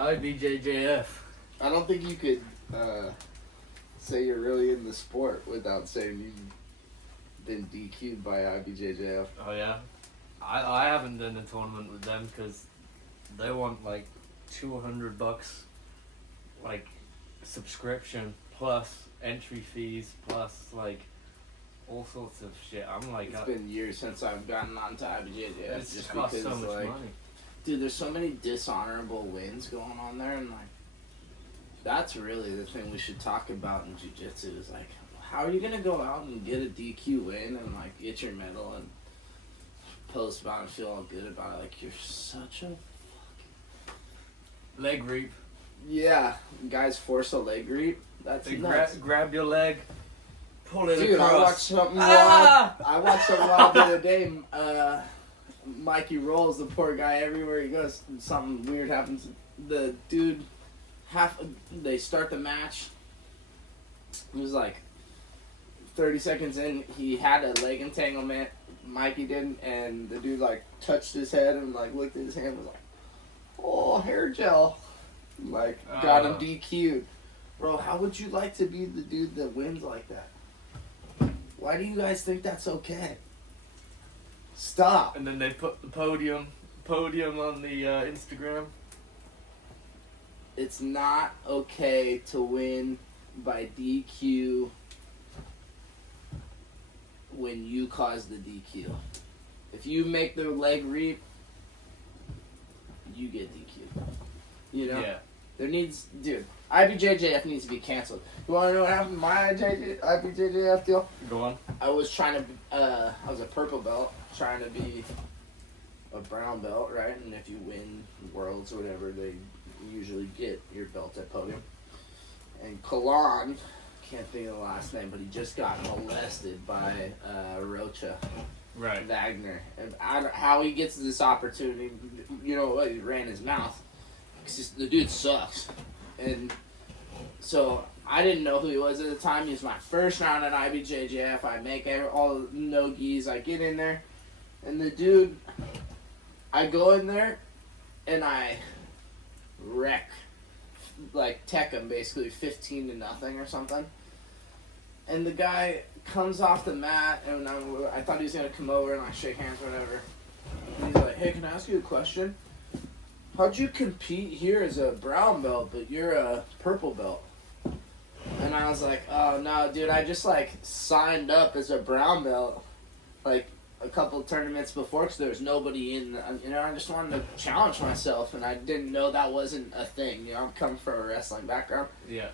IBJJF. I don't think you could say you're really in the sport without saying you've been DQ'd by IBJJF. Oh yeah, I haven't done a tournament with them because they want like $200, like subscription plus entry fees plus like all sorts of shit. I'm like, It's been years since I've gotten onto IBJJF it's just cost because, so much like, money. dude, there's so many dishonorable wins going on there, and like, that's really the thing we should talk about in jiu-jitsu is like, how are you gonna go out and get a DQ win and like get your medal and post about it and feel all good about it? Like, you're such a Leg reap. guys force a leg reap. That's They nuts. grab your leg, pull it Dude, across. I watched something Ah! wild. I watched something wild the other day. Mikey Rolls, the poor guy, everywhere he goes, something weird happens. The dude, they start the match. It was like 30 seconds in, he had a leg entanglement. Mikey didn't, and the dude like touched his head and like looked at his hand and was like, oh, hair gel. Like, got him DQ'd. Bro, how would you like to be the dude that wins like that? Why do you guys think that's okay? Stop. And then they put the podium on the Instagram. It's not okay to win by DQ when you cause the DQ. If you make the leg reap, you get DQ. You know? Yeah. There needs, dude, IBJJF needs to be canceled. You want to know what happened to my IBJJF deal? Go on. I was trying to, I was a purple belt, trying to be a brown belt, right? And if you win worlds or whatever, they usually get your belt at podium. And Kalan, can't think of the last name, but he just got molested by Rocha Right. Wagner. And how he gets this opportunity, you know what, he ran his mouth. Because the dude sucks. And so I didn't know who he was at the time. He was my first round at IBJJF. I make all the no-gis. I get in there. And the dude, I go in there and I wreck, like, tech him basically 15-0 or something. And the guy comes off the mat, and I thought he was going to come over and like shake hands or whatever. And he's like, hey, can I ask you a question? How'd you compete here as a brown belt, but you're a purple belt? And I was like, oh, no, dude, I just, like, signed up as a brown belt, like, a couple tournaments before because there was nobody in, you know, I just wanted to challenge myself, and I didn't know that wasn't a thing. You know, I'm coming from a wrestling background. Yeah.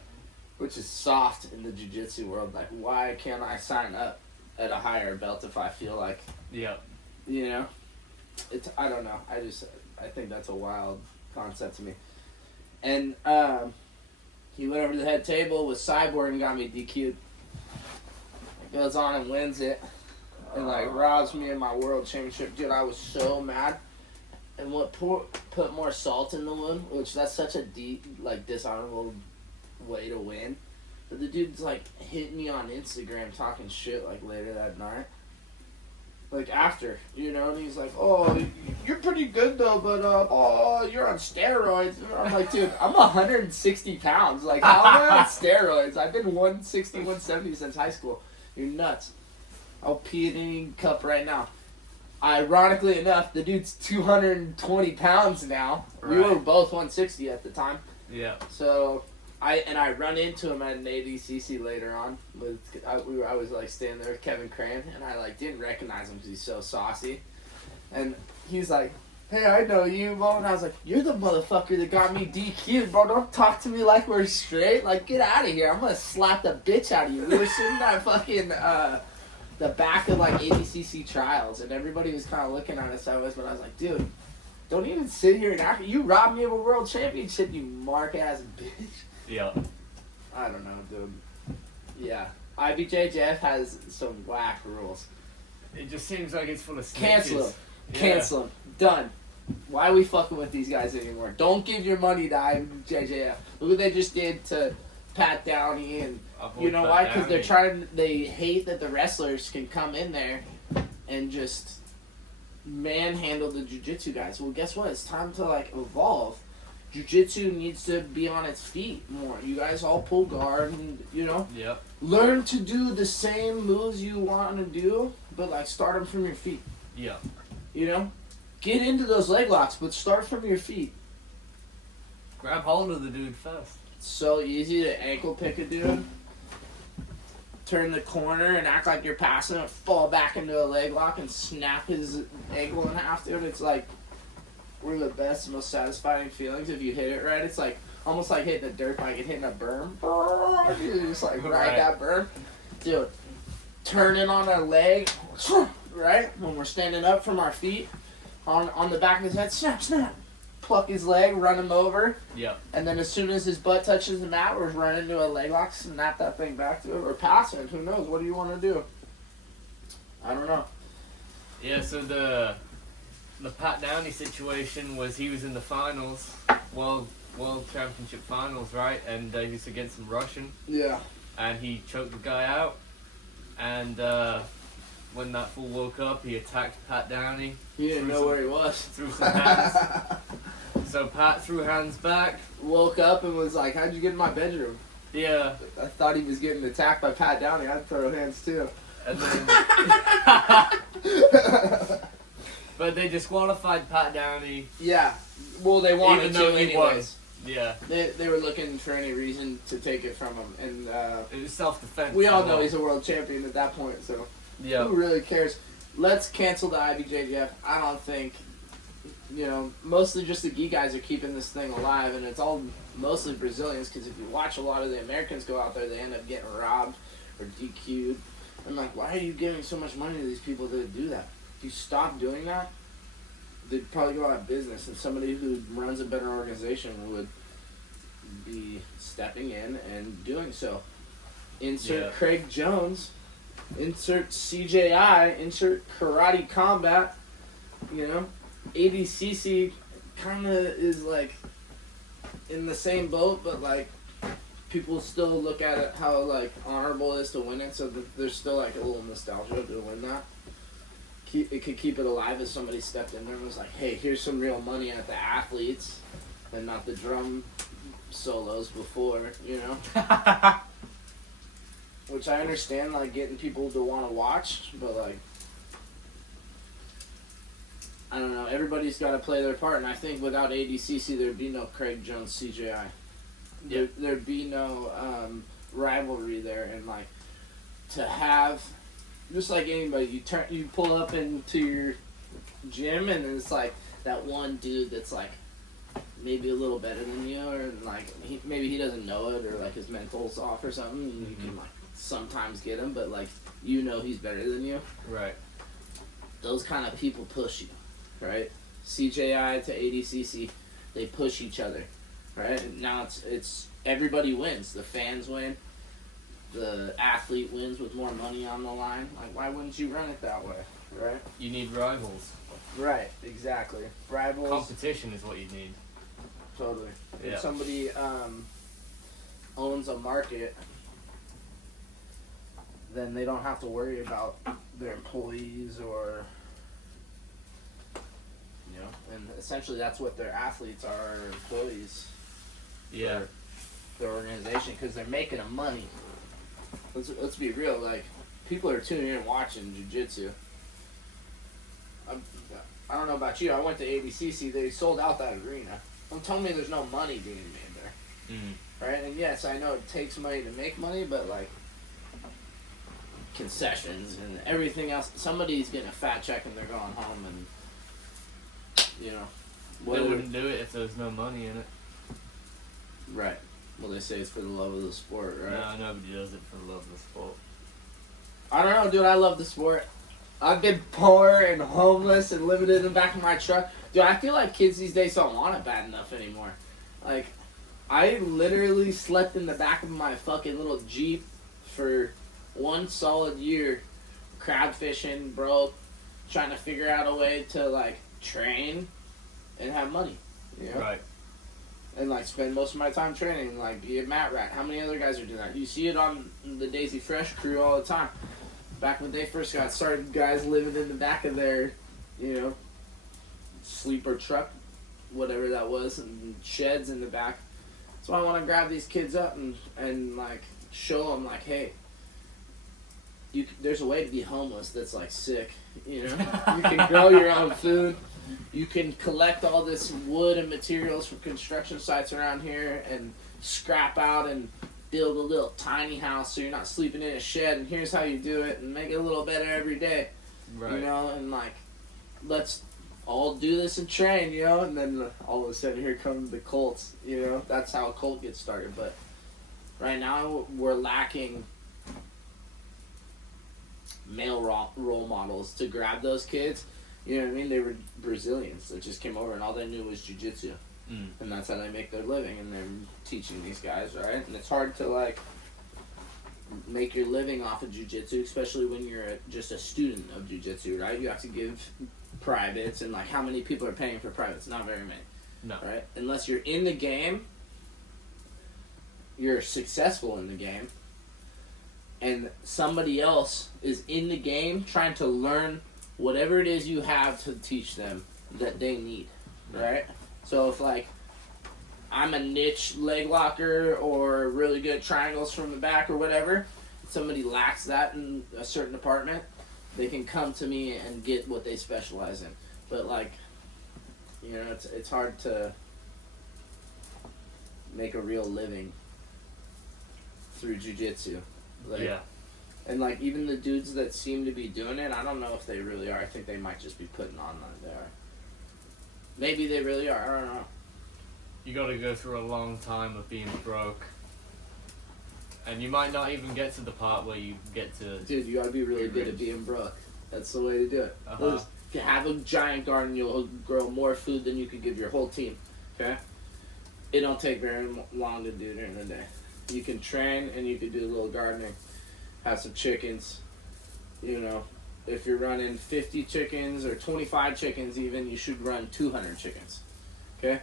Which is soft in the jiu-jitsu world. Like, why can't I sign up at a higher belt if I feel like, Yeah. you know? I don't know. I think that's a wild concept to me. And he went over to the head table with Cyborg and got me DQ'd. Goes on and wins it. And, like, robs me of my world championship. Dude, I was so mad. And what put more salt in the wound, which that's such a dishonorable way to win. But the dude's like hit me on Instagram talking shit like later that night. Like after, you know, and he's like, oh, you're pretty good though, but oh, you're on steroids. And I'm like, dude, I'm 160 pounds. Like, how am I on steroids? I've been 160, 170 since high school. You're nuts. I'll pee in any cup right now. Ironically enough, the dude's 220 pounds now. Right. We were both 160 at the time. Yeah. So I run into him at an ADCC later on. I was like standing there with Kevin Crane, and I like didn't recognize him because he's so saucy. And he's like, "Hey, I know you, bro." And I was like, "You're the motherfucker that got me DQ'd, bro. Don't talk to me like we're straight. Like, get out of here. I'm gonna slap the bitch out of you." We were sitting at fucking the back of like ADCC trials, and everybody was kind of looking at us sideways. But I was like, "Dude, don't even sit here and act. You robbed me of a world championship, you mark ass bitch." Yeah. I don't know, dude. Yeah. IBJJF has some whack rules. It just seems like it's full of snitches. Cancel them. Yeah. Cancel them. Done. Why are we fucking with these guys anymore? Don't give your money to IBJJF. Look what they just did to Pat Downey, and you know why? Because they hate that the wrestlers can come in there and just manhandle the jiu-jitsu guys. Well, guess what? It's time to like evolve. Jiu-jitsu needs to be on its feet more. You guys all pull guard and, Yep. learn to do the same moves you want to do, but, like, start them from your feet. Yep. Get into those leg locks, but start from your feet. Grab hold of the dude first. It's so easy to ankle pick a dude, turn the corner and act like you're passing it, fall back into a leg lock and snap his ankle in half, dude. It's like one of the best, most satisfying feelings if you hit it right. It's like almost like hitting a dirt bike and hitting a berm. You just like ride that berm. Dude, turning on our leg, right? When we're standing up from our feet, on the back of his head, snap, snap. Pluck his leg, run him over. Yep. And then as soon as his butt touches the mat, we're running into a leg lock, snap that thing back to it, or pass it. Who knows? What do you want to do? I don't know. Yeah, so the Pat Downey situation was he was in the finals, World Championship finals, right? And he was against some Russian. Yeah. And he choked the guy out. And when that fool woke up, he attacked Pat Downey. He didn't know where he was. Threw some hands. So Pat threw hands back. Woke up and was like, "How'd you get in my bedroom?" Yeah. I thought he was getting attacked by Pat Downey. I'd throw hands too. And then, but they disqualified Pat Downey. Yeah. Well, they wanted Even though to he anyways. Yeah. They were looking for any reason to take it from him, and It was self-defense. we all know he's a world champion at that point. So Yeah. who really cares? Let's cancel the IBJJF. I don't think. Mostly just the gi guys are keeping this thing alive, and it's all mostly Brazilians, because if you watch a lot of the Americans go out there, they end up getting robbed or DQ'd. I'm like, why are you giving so much money to these people to do that? If you stop doing that, they'd probably go out of business, and somebody who runs a better organization would be stepping in and doing so. Insert Craig Jones, insert CJI, insert Karate Combat, ADCC kind of is like in the same boat, but like people still look at it how like honorable it is to win it, so there's still like a little nostalgia to win that. It could keep it alive if somebody stepped in there and was like, hey, here's some real money at the athletes and not the drum solos before, Which I understand, like, getting people to want to watch, but like, I don't know. Everybody's got to play their part, and I think without ADCC, there'd be no Craig Jones CJI. There'd be no rivalry there, and like to have, just like anybody, you pull up into your gym, and it's like that one dude that's like maybe a little better than you, or like maybe he doesn't know it, or like his mental's off or something. And you can like sometimes get him, but like he's better than you. Right. Those kind of people push you. Right, CJI to ADCC, they push each other, right? And now it's everybody wins. The fans win, the athlete wins with more money on the line. Like, why wouldn't you run it that way, right? You need rivals. Right, exactly. Rivals. Competition is what you need. Totally. Yeah. If somebody owns a market, then they don't have to worry about their employees or. And essentially that's what their athletes are, employees. Yeah. For their organization, because they're making them money. Let's be real, like, people are tuning in watching jiu-jitsu. I don't know about you, I went to ADCC, they sold out that arena. Don't tell me there's no money being made there. Right? And yes, I know it takes money to make money, but like, concessions and everything else, somebody's getting a fat check and they're going home and they wouldn't do it if there was no money in it. Right. Well, they say it's for the love of the sport, right? No, nobody does it for the love of the sport. I don't know, dude. I love the sport. I've been poor and homeless and living in the back of my truck. Dude, I feel like kids these days don't want it bad enough anymore. Like, I literally slept in the back of my fucking little Jeep for one solid year, crab fishing, broke, trying to figure out a way to, like, train and have money, Right. And like spend most of my time training, like be a mat rat. How many other guys are doing that? You see it on the Daisy Fresh crew all the time. Back when they first got started, guys living in the back of their, sleeper truck, whatever that was, and sheds in the back. So I want to grab these kids up and like show them like, hey, there's a way to be homeless that's like sick. You know, you can grow your own food. You can collect all this wood and materials from construction sites around here and scrap out and build a little tiny house so you're not sleeping in a shed, and here's how you do it, and make it a little better every day. Right. You know, and like, let's all do this and train, you know, and then all of a sudden here come the cults, you know. That's how a cult gets started. But right now we're lacking male role models to grab those kids. You know what I mean? They were Brazilians that just came over and all they knew was jiu-jitsu. And that's how they make their living, and they're teaching these guys, right? And it's hard to like make your living off of jiu-jitsu, especially when you're just a student of jiu-jitsu, right? You have to give privates, and like how many people are paying for privates? Not very many. No. Right? Unless you're in the game, you're successful in the game, and somebody else is in the game trying to learn whatever it is you have to teach them that they need, right? So if like I'm a niche leg locker or really good at triangles from the back or whatever, somebody lacks that in a certain department, they can come to me and get what they specialize in. But like, you know, it's hard to make a real living through jiu-jitsu. Like, yeah. And like even the dudes that seem to be doing it, I don't know if they really are. I think they might just be putting on that they are. Maybe they really are. I don't know. You got to go through a long time of being broke, and you might not even get to the part where you get to. Dude, you got to be really good at being broke. That's the way to do it. If you have a giant garden, you'll grow more food than you could give your whole team. Okay. It don't take very long to do during the day. You can train and you can do a little gardening. Have some chickens, you know. If you're running 50 chickens or 25 chickens even, you should run 200 chickens, okay?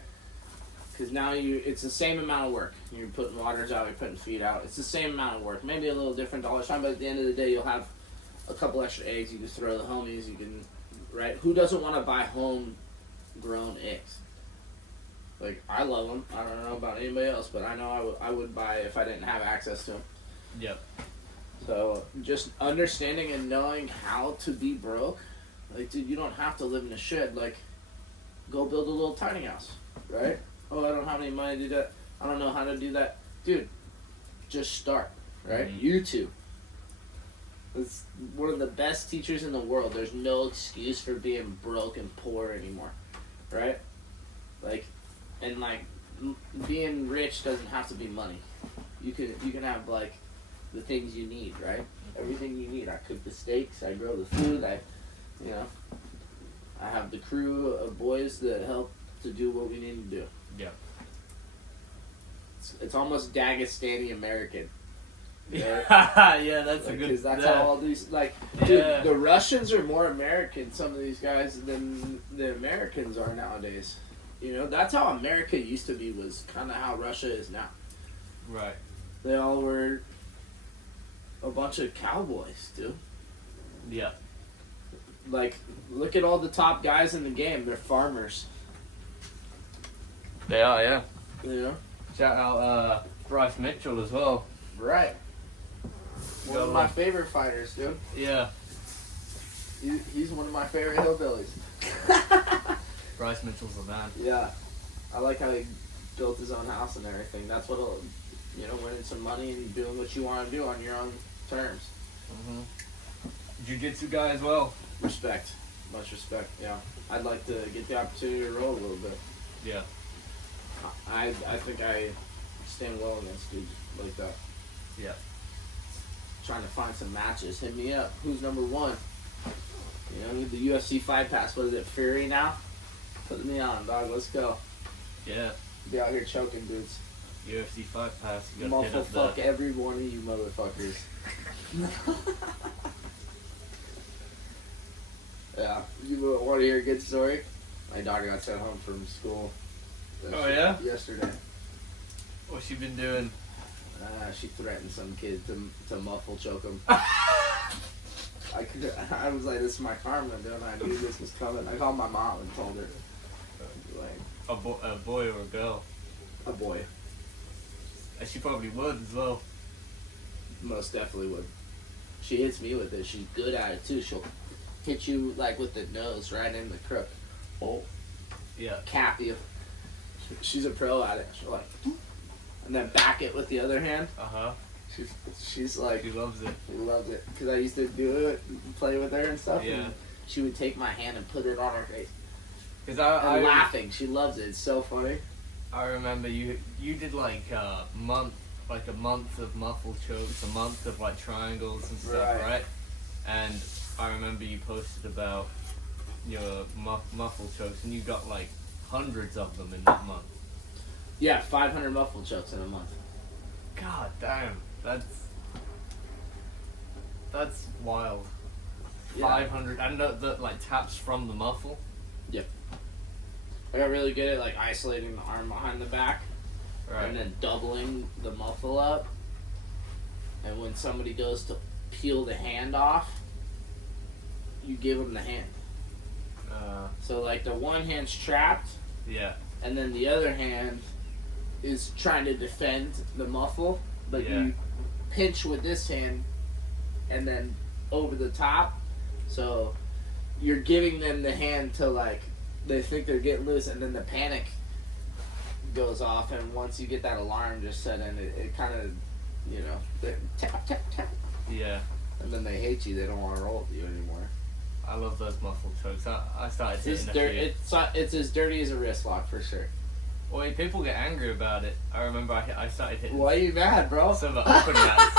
Because now it's the same amount of work. You're putting waters out, you're putting feed out. It's the same amount of work. Maybe a little different dollar sign, but at the end of the day, you'll have a couple extra eggs. You can throw the homies, you can, right? Who doesn't want to buy home-grown eggs? Like, I love them. I don't know about anybody else, but I know I would buy if I didn't have access to them. Yep. So, just understanding and knowing how to be broke. Like, dude, you don't have to live in a shed. Like, go build a little tiny house, right? Oh, I don't have any money to do that. I don't know how to do that. Dude, just start, right? Mm-hmm. YouTube. It's one of the best teachers in the world. There's no excuse for being broke and poor anymore, right? Like, and like, being rich doesn't have to be money. You can have, like, the things you need, right? Everything you need. I cook the steaks, I grow the food, I have the crew of boys that help to do what we need to do. Yeah. It's almost Dagestani American. Right? Yeah, that's like, a good. Because that's yeah. how all these dude, Yeah. the Russians are more American, some of these guys, than the Americans are nowadays. You know, that's how America used to be, was kind of how Russia is now. Right. They all were a bunch of cowboys, dude. Yeah. Like, look at all the top guys in the game. They're farmers. They are, yeah. You know? Shout out Bryce Mitchell as well. Right. One of my favorite fighters, dude. Yeah. He's one of my favorite hillbillies. Bryce Mitchell's the man. Yeah. I like how he built his own house and everything. That's what'll, you know, winning some money and doing what you want to do on your own terms. Mm-hmm. Jiu-jitsu guy as well. Respect. Much respect, yeah. I'd like to get the opportunity to roll a little bit. Yeah. I think I stand well against dudes like that. Yeah. Trying to find some matches. Hit me up. Who's number one? You know, I need the UFC Fight Pass. What is it, Fury now? Put me on, dog. Let's go. Yeah. Be out here choking dudes. UFC Fight Pass. You gotta hit Muffle up fuck the... every one of you motherfuckers. Yeah. You want to hear a good story? My daughter got sent home from school. Oh, yeah? Yesterday. What's she been doing? She threatened some kid to muffle choke him. I was like, this is my karma, dude. I knew this was coming. I called my mom and told her. Like, a boy or a girl? A boy. And she probably would as well. Most definitely would. She hits me with it. She's good at it too. She'll hit you like with the nose right in the crook. Oh, Yeah. cap you. She's a pro at it. She'll like, and then back it with the other hand. Uh-huh. She's like, She loves it. she loves it because I used to do it, and play with her and stuff. Yeah. And she would take my hand and put it on her face. Because And laughing. She loves it. It's so funny. I remember you did like a month of muffle chokes, a month of like triangles and stuff, right? And I remember you posted about your muffle chokes, and you got like hundreds of them in that month. Yeah, 500 muffle chokes in a month. God damn, that's wild. Yeah. 500, and the like taps from the muffle. I got really good at like isolating the arm behind the back. Right. And then doubling the muffle up. And when somebody goes to peel the hand off, you give them the hand. So like the one hand's trapped, Yeah. and then the other hand is trying to defend the muffle, but Yeah. you pinch with this hand and then over the top. So you're giving them the hand to like, they think they're getting loose, and then the panic goes off, and once you get that alarm just set in, it kind of, you know, they tap, tap, tap. Yeah. And then they hate you, they don't want to roll with you anymore. I love those muffle chokes. I started It's, hitting a few. it's as dirty as a wrist lock for sure. Well, people get angry about it. I remember I started hitting Why are you mad, bro? some open mats.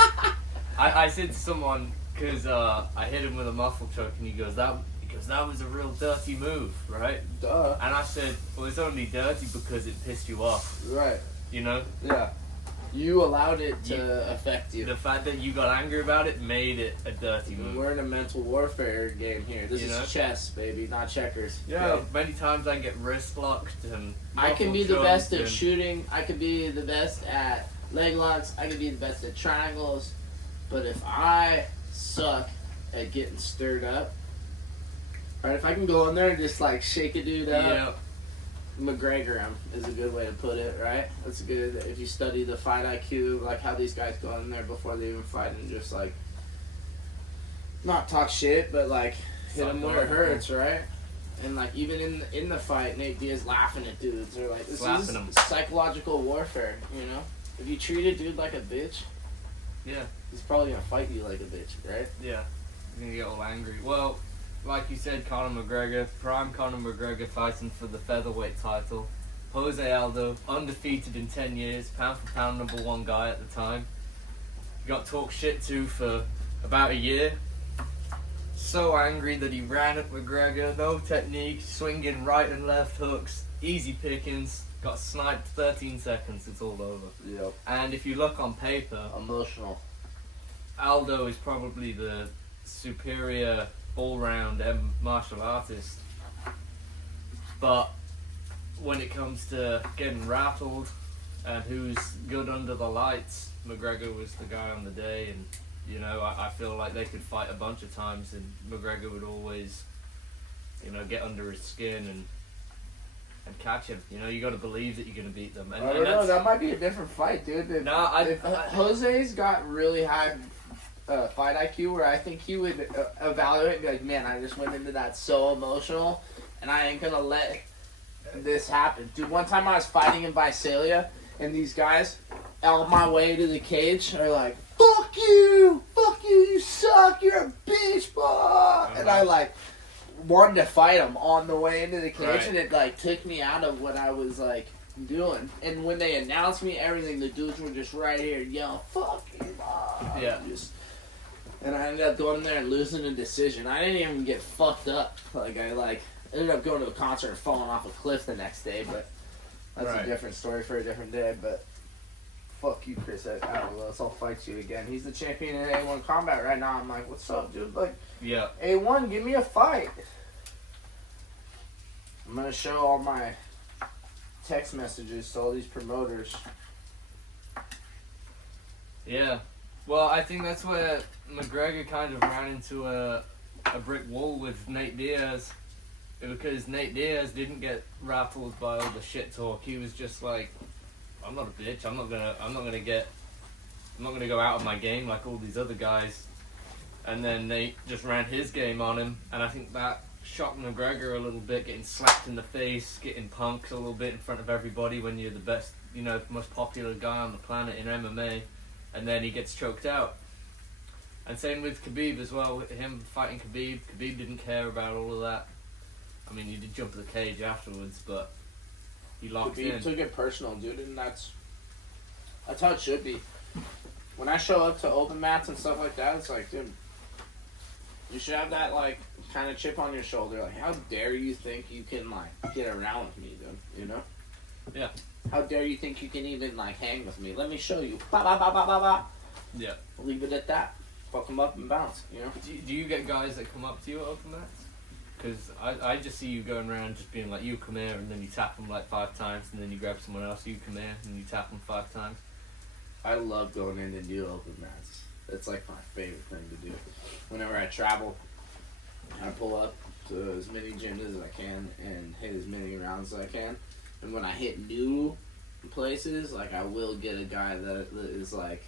I said to someone, because I hit him with a muffle choke, and he goes, that was a real dirty move, right? Duh. And I said, well, it's only dirty because it pissed you off, Right. you know? Yeah. You allowed it to affect you. The fact that you got angry about it made it a dirty move. We're in a mental warfare game here. This You is know? chess, baby, not checkers. Yeah, Okay? many times I get wrist locked and I can muffle be the best choked at and- shooting. I can be the best at leg locks. I can be the best at triangles. But if I suck at getting stirred up, right? If I can go in there and just like shake a dude up, Yeah, McGregor him is a good way to put it, right? That's good. If you study the fight IQ, like how these guys go in there before they even fight and just like not talk shit, but like hit them where it hurts, right? And like even in the fight, Nate Diaz laughing at dudes or like this Slapping is them. psychological warfare, you know? If you treat a dude like a bitch, yeah, he's probably gonna fight you like a bitch, right? yeah. You're gonna get all angry. Well, like you said, Conor McGregor, prime Conor McGregor fighting for the featherweight title. Jose Aldo, undefeated in 10 years, pound for pound #1 guy at the time. Got talked shit to for about a year. So angry that he ran at McGregor, no technique, swinging right and left hooks, easy pickings, got sniped 13 seconds, it's all over. Yep. And if you look on paper, Emotional. Aldo is probably the superior all-round martial artist. But when it comes to getting rattled and who's good under the lights, McGregor was the guy on the day, and you know, I feel like they could fight a bunch of times and McGregor would always, you know, get under his skin and catch him. You know, you got to believe that you're going to beat them. And, I don't and know, that's- that might be a different fight, dude. If, No, if Jose's got really high fight IQ, where I think he would evaluate and be like, man, I just went into that so emotional, and I ain't gonna let this happen. Dude, one time I was fighting in Visalia, and these guys on my way to the cage are like, fuck you, you suck, you're a bitch, boy. And I like wanted to fight them on the way into the cage, Right. and it like took me out of what I was like doing. And when they announced me everything, the dudes were just right here yelling, fuck you, Bob. Yeah. And I ended up going there and losing a decision. I didn't even get fucked up. Like I ended up going to a concert and falling off a cliff the next day, but that's Right. a different story for a different day. But fuck you, Chris Avalos. I'll fight you again. He's the champion in A1 combat right now. I'm like, what's up, dude? Like, yeah. A1, give me a fight. I'm gonna show all my text messages to all these promoters. Yeah. Well, I think that's where McGregor kind of ran into a brick wall with Nate Diaz. because Nate Diaz didn't get rattled by all the shit talk. He was just like, I'm not a bitch. I'm not gonna go out of my game like all these other guys. And then Nate just ran his game on him, and I think that shocked McGregor a little bit, getting slapped in the face, getting punked a little bit in front of everybody when you're the best, most popular guy on the planet in MMA, and then he gets choked out. And same with Khabib as well. Him fighting Khabib didn't care about all of that. I mean, he did jump the cage afterwards, but he locked in. Khabib took it personal, dude, and that's how it should be. When I show up to open mats and stuff like that, it's like, dude, you should have that, like, kind of chip on your shoulder. Like, how dare you think you can, like, get around with me, dude, you know? Yeah. How dare you think you can even, like, hang with me? Let me show you. Ba, ba, ba, ba, ba, ba. Yeah. Leave it at that. Fuck them up and bounce, you know? Do you get guys that come up to you at open mats? Because I just see you going around just being like, you come here, and then you tap them like 5 times, and then you grab someone else, you come here, and you tap them 5 times. I love going in and do open mats. It's like my favorite thing to do. Whenever I travel, I pull up to as many gyms as I can and hit as many rounds as I can. And when I hit new places, like, I will get a guy that is like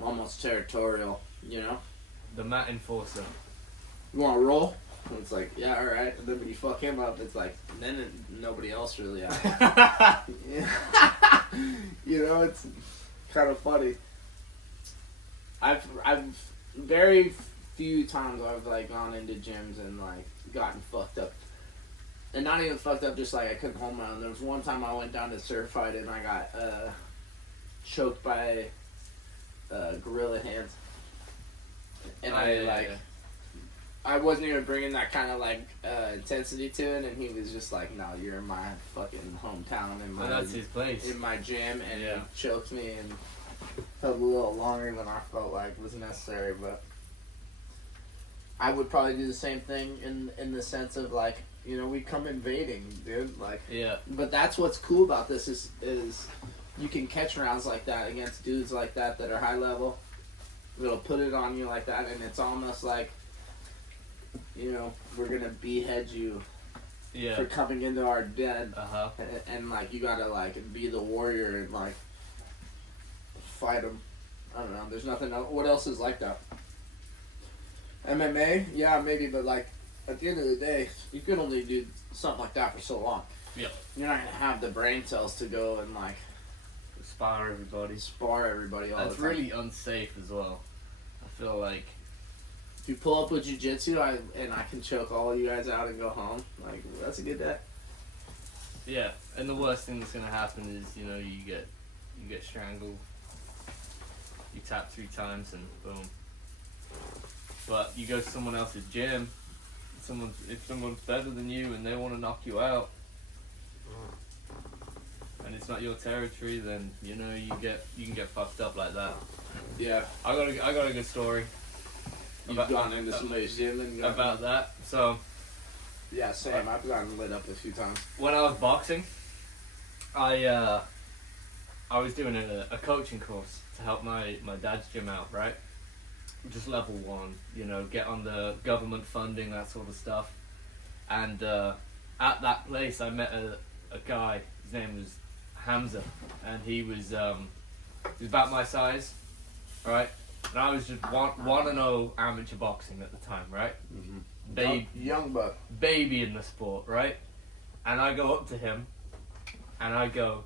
almost territorial, you know? The mat enforcer. You want to roll? And it's like, yeah, alright. And then when you fuck him up, it's like, nobody else really has. You know, it's kind of funny. I've very few times I've, like, gone into gyms and, like, gotten fucked up. And not even fucked up, just like I couldn't hold my own. There was one time I went down to Certified and I got choked by gorilla hands. And I wasn't even bringing that kind of, like, intensity to it, and he was just like, no, you're in my fucking hometown, That's his place. in my gym, and Yeah. he choked me and felt a little longer than I felt like was necessary, but I would probably do the same thing in the sense of, like, you know, we come invading, dude, like, Yeah. but that's what's cool about this is you can catch rounds like that against dudes like that are high level. It'll put it on you like that, and it's almost like, you know, we're gonna behead you for coming into our den, and like, you gotta, like, be the warrior and, like, fight them. I don't know. There's nothing else. What else is like that? MMA, yeah, maybe, but, like, at the end of the day, you can only do something like that for so long. Yeah. You're not gonna have the brain cells to go and, like, Spar everybody all the That's time. really unsafe as well. I feel like If you pull up with jiu-jitsu, and I can choke all of you guys out and go home, like, that's a good day. Yeah, and the worst thing that's gonna happen is, you know, you get strangled. You tap 3 times and boom. But you go to someone else's gym, if someone's better than you and they want to knock you out, and it's not your territory, then, you know, you can get fucked up like that. Yeah. I got a good story. You've gone into somebody's gym and About that. So yeah, same. I've gotten lit up a few times. when I was boxing, I was doing a coaching course to help my dad's gym out, right? Just level 1, you know, get on the government funding, that sort of stuff. And at that place, I met a guy. His name was Hamza, and he was about my size, right? And I was just 1-0 amateur boxing at the time, right? Mm-hmm. Young buck. Baby in the sport, right? And I go up to him, and I go,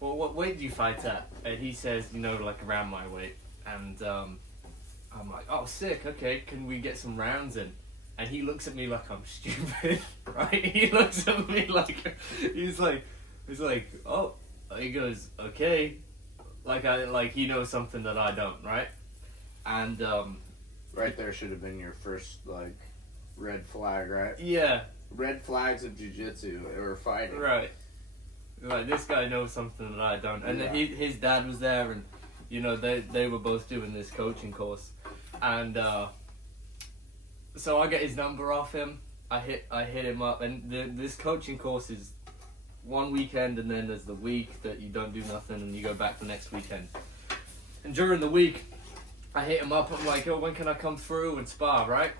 well, what weight do you fight at? And he says, you know, like, around my weight. And I'm like, oh, sick, okay, can we get some rounds in? And he looks at me like I'm stupid, right? He looks at me like, he's like, oh, he goes, okay. Like he knows something that I don't, right? And, right there should have been your first, like, red flag, right? yeah. Red flags of jiu-jitsu or fighting. Right. Like, this guy knows something that I don't. And Yeah. then his dad was there, and, you know, they were both doing this coaching course. And so I get his number off him. I hit him up, and this coaching course is one weekend, and then there's the week that you don't do nothing, and you go back the next weekend. And during the week, I hit him up. I'm like, oh, when can I come through and spar, right?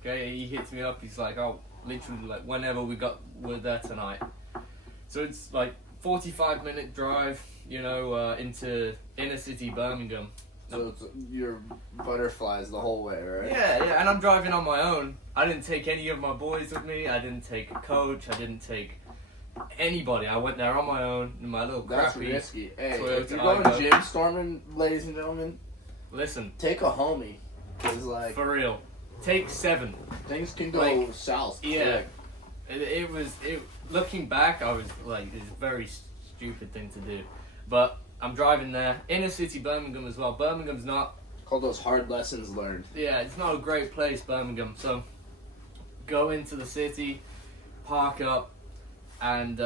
Okay, he hits me up. He's like, oh, literally like whenever we're there tonight. So it's like 45-minute drive, into inner city Birmingham. So it's, you're butterflies the whole way, right? Yeah, and I'm driving on my own. I didn't take any of my boys with me. I didn't take a coach. I didn't take anybody. I went there on my own in my little That's crappy risky. Hey, Toyota if you're going Aygo. gym storming, ladies and gentlemen, Listen, take a homie. Cause like for real, take 7. things can go like, south. yeah. quick. It was looking back, I was like, it's a very stupid thing to do. But I'm driving there, inner city Birmingham as well. Birmingham's not, Call those hard lessons learned. it's not a great place, Birmingham. So go into the city, park up, and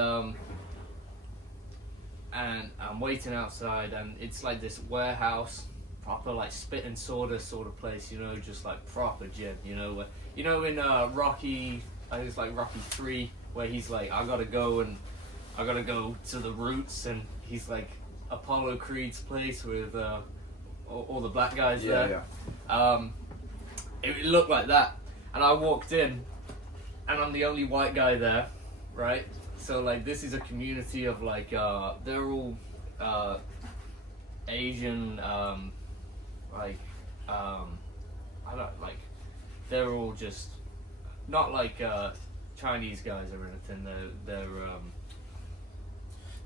I'm waiting outside, and it's like this warehouse, proper like spit and sawdust sort of place, just like proper gym, where, in Rocky, I think it's like Rocky 3, where he's like, I gotta go to the roots, and he's like Apollo Creed's place with all the black guys there. Yeah. It looked like that, and I walked in, and I'm the only white guy there, right? So like this is a community of like they're all Asian, I don't like, they're all just not like Chinese guys or anything.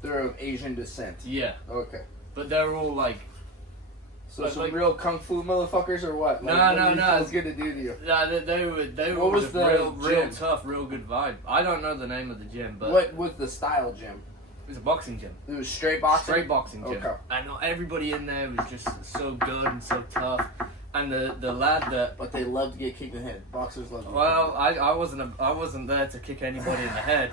They're of Asian descent. Yeah, Okay. but they're all like, So Like- some like- real kung fu motherfuckers or what? No, Like, no, what do you no. feel it's gonna do to you? they were What was just the real gym? tough, real good vibe. I don't know the name of the gym, but What was the style gym? it was a boxing gym. It was straight boxing. Straight boxing gym. Okay. And everybody in there was just so good and so tough. And the lad that, But they love to get kicked in the head. Boxers love to get well, I wasn't there to kick anybody in the head.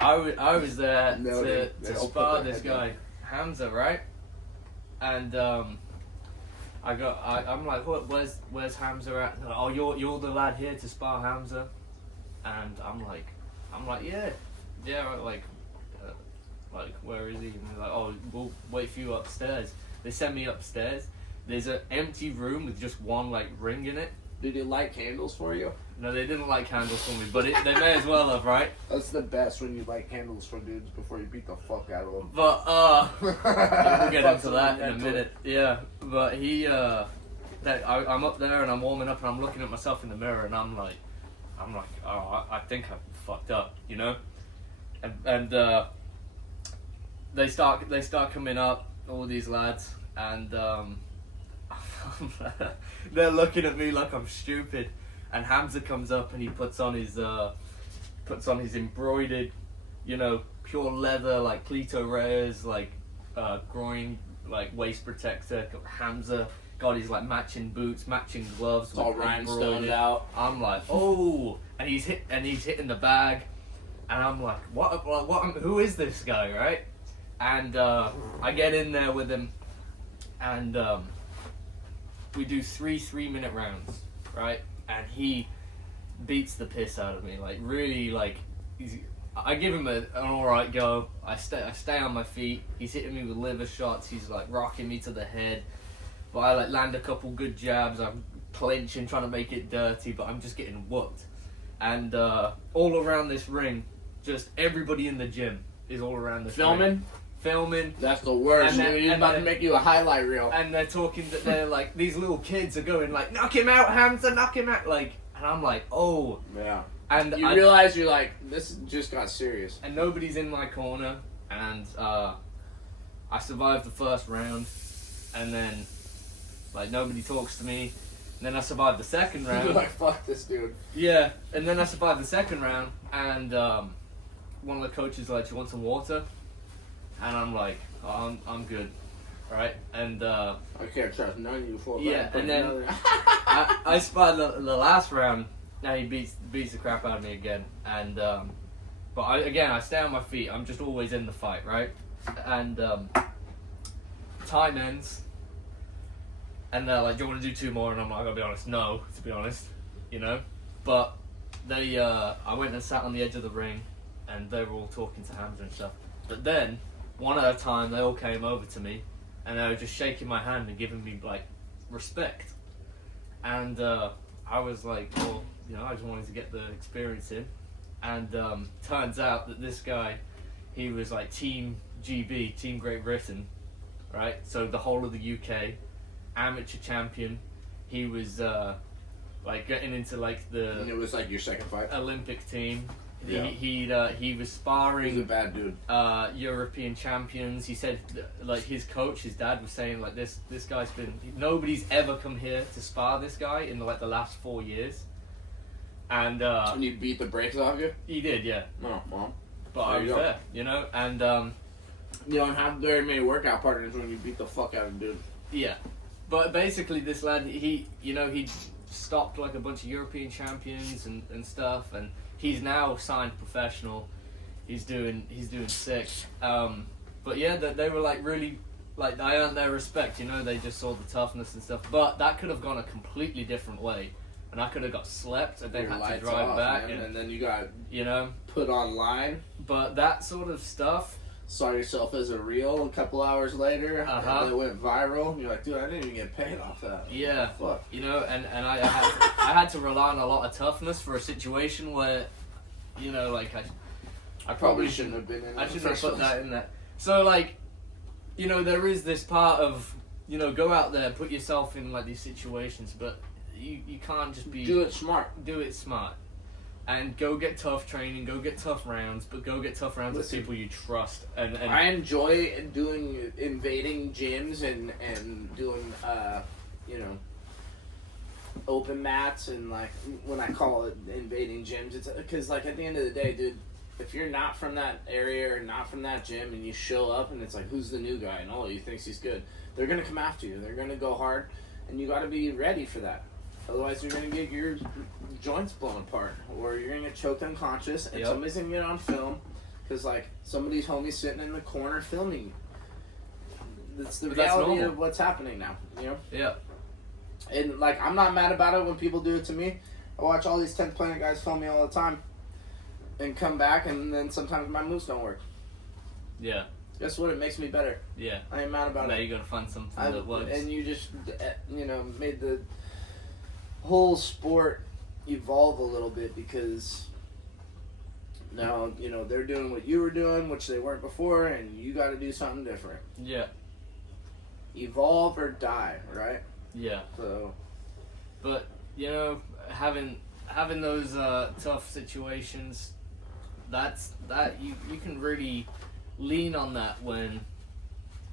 I was there No, to they don't spar put their this head down. guy Hamza, right? And I'm like, what? Where's Hamza at? They're like, oh, you're the lad here to spar Hamza, and I'm like, yeah, like where is he? And they're like, oh, we'll wait for you upstairs. They send me upstairs. There's an empty room with just one like ring in it. Did they light candles for you? No, they didn't light candles for me, but they may as well have, right? That's the best when you light candles for dudes before you beat the fuck out of them. But we'll get into that in a minute. Yeah, but I'm up there and I'm warming up and I'm looking at myself in the mirror and I'm like, oh, I think I fucked up, and they start coming up, all these lads, and they're looking at me like I'm stupid, and Hamza comes up and he puts on his embroidered, pure leather, like Cleto Reyes, like groin, like waist protector. Hamza got his like matching boots, matching gloves, It's all with rhinestoned embroidered. out. I'm like, oh, and he's hitting the bag, and I'm like, what? Who is this guy, right? And I get in there with him, and we do 3 3-minute rounds, right? And he beats the piss out of me, like really, like I give him an alright go. I stay on my feet. He's hitting me with liver shots. He's like rocking me to the head, but I like land a couple good jabs. I'm clinching, trying to make it dirty, but I'm just getting whooped. And all around this ring, just everybody in the gym is all around this ring. Filming. That's the worst. And then- Dude. He's and about then- to make you a highlight reel. And they're talking that they're like, these little kids are going like, knock him out, Hamza, knock him out, like, and I'm like, oh. Yeah. And You realize you're like, this just got serious. and nobody's in my corner, and I survived the first round, and then like nobody talks to me, and then I survived the second You're round. like, fuck this dude. Yeah, and then I survived the second round, and one of the coaches like, "You want some water?" And I'm like, oh, I'm good, right? And I can't trust none of you for Yeah, and then I spotted the last round. Now he beats the crap out of me again, and but I stay on my feet. I'm just always in the fight, right? And time ends, and they're like, "Do you want to do 2 more?" And I'm like, "I gotta be honest, no." To be honest, But they, I went and sat on the edge of the ring, and they were all talking to Hamza and stuff. But then, one at a time, they all came over to me, and they were just shaking my hand and giving me like respect. And I was like, well, I just wanted to get the experience in. and turns out that this guy, he was like Team GB, Team Great Britain, right? So the whole of the UK, amateur champion. He was like getting into like And the it was like your second fight. Olympic team. Yeah. He was He's a sparring bad dude. European champions. He said like his coach, his dad was saying like this guy's been, nobody's ever come here to spar this guy in like the last 4 years. And And you beat the brakes off you? he did, yeah. Oh, well. But There I you was go. there, you know, and You don't have very many workout partners when you beat the fuck out of a dude. yeah. But basically, this lad, he stopped like a bunch of European champions and stuff, and he's now signed professional. He's doing sick. But yeah, they were like really, like, I earned their respect, you know. They just saw the toughness and stuff. But that could have gone a completely different way, and I could have got slept, and they Your had to lights drive off, back, man, and then you got you know. put online. But that sort of stuff. Saw yourself as a reel a couple hours later, Uh-huh. and it went viral. And you're like, dude, I didn't even get paid off that. Yeah. Fuck. You know, and I had to rely on a lot of toughness for a situation where, you know, like I Probably shouldn't have been in. I the shouldn't have first put place. that in there. So like, you know, there is this part of, you know, go out there, put yourself in like these situations, but you can't just be Do it smart. do it smart. And go get tough training, go get tough rounds, but go get tough rounds with Listen. people you trust. And I enjoy invading gyms and doing you know, open mats, and like when I call it invading gyms, it's because like at the end of the day, dude, if you're not from that area or not from that gym and you show up and it's like, who's the new guy, and all he thinks he's good, they're gonna come after you. They're gonna go hard, and you got to be ready for that. Otherwise, you're gonna get your joints blown apart, or you're gonna get choked unconscious, and Yep. somebody's gonna get on film because like somebody's homie sitting in the corner filming you. That's the But that's reality normal. of what's happening now, you know. yeah, And like, I'm not mad about it when people do it to me. I watch all these 10th Planet guys film me all the time, and come back, and then sometimes my moves don't work. yeah, Guess what? It makes me better. yeah. I ain't mad about Now it. you gotta find something that works. And you just, you know, made the whole sport evolve a little bit, because now, you know, they're doing what you were doing, which they weren't before, and you got to do something different. Yeah, Evolve or die, right? yeah. So, But you know, having those tough situations, that you can really lean on that when,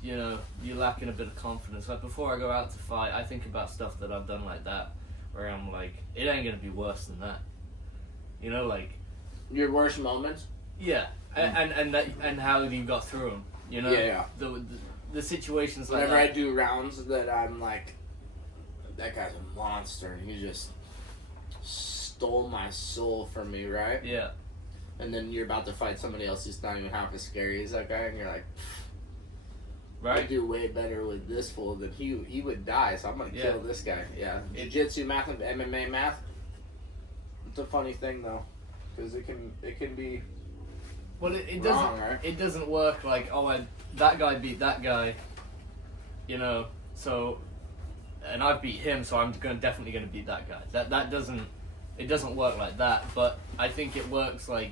you know, you're lacking a bit of confidence. Like before I go out to fight, I think about stuff that I've done like that, where I'm like, it ain't gonna be worse than that. You know, like, your worst moments? yeah, and how you got through them. You know, Yeah. the situations like Whenever that. I do rounds that I'm like, that guy's a monster, and he just stole my soul from me, right? Yeah, And then you're about to fight somebody else who's not even half as scary as that guy, and you're like, I right. do way better with this fool than he would die, so I'm gonna Yeah. kill this guy. Yeah, jiu-jitsu math and MMA math. It's a funny thing though, because it can be Well, it wrong, doesn't. right? It doesn't work like, oh, that guy beat that guy, you know. So, and I beat him, so I'm definitely gonna beat that guy. That doesn't. It doesn't work like that. But I think it works like,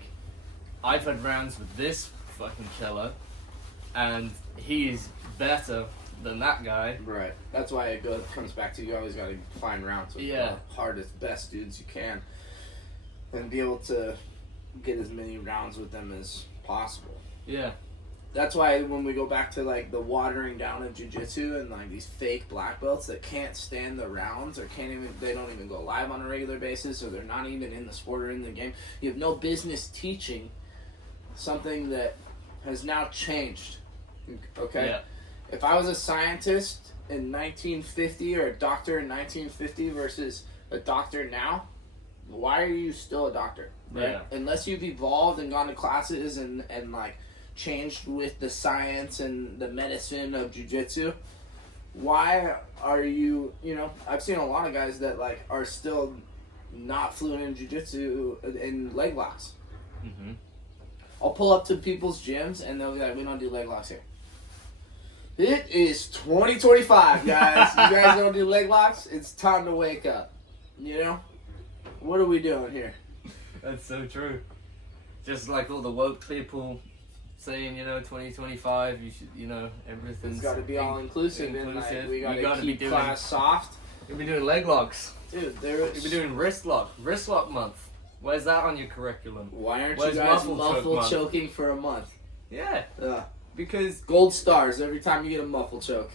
I've had rounds with this fucking killer, and he's better than that guy. Right. That's why it comes back to, you always got to find rounds with Yeah. the hardest, best dudes you can, and be able to get as many rounds with them as possible. Yeah. That's why when we go back to like the watering down of jiu-jitsu and like these fake black belts that can't stand the rounds, or they don't even go live on a regular basis, or they're not even in the sport or in the game. You have no business teaching something that has now changed. Okay? Yeah. If I was a scientist in 1950 or a doctor in 1950 versus a doctor now, why are you still a doctor? Right? Yeah. Unless you've evolved and gone to classes and like changed with the science and the medicine of jiu-jitsu, why are you, you know, I've seen a lot of guys that like are still not fluent in jiu-jitsu in leg locks. Mm-hmm. I'll pull up to people's gyms and they'll be like, we don't do leg locks here. It is 2025, guys. You guys don't do leg locks? It's time to wake up. You know? What are we doing here? That's so true. just like all the woke people saying, 2025, you should, everything's. It's got to be all inclusive, and like, we got to keep class soft. You'll be doing leg locks. Dude, you'll be doing wrist lock month. Where's that on your curriculum? Why aren't Where's you guys muffle choking for a month? Yeah. Because gold stars every time you get a muffle choke.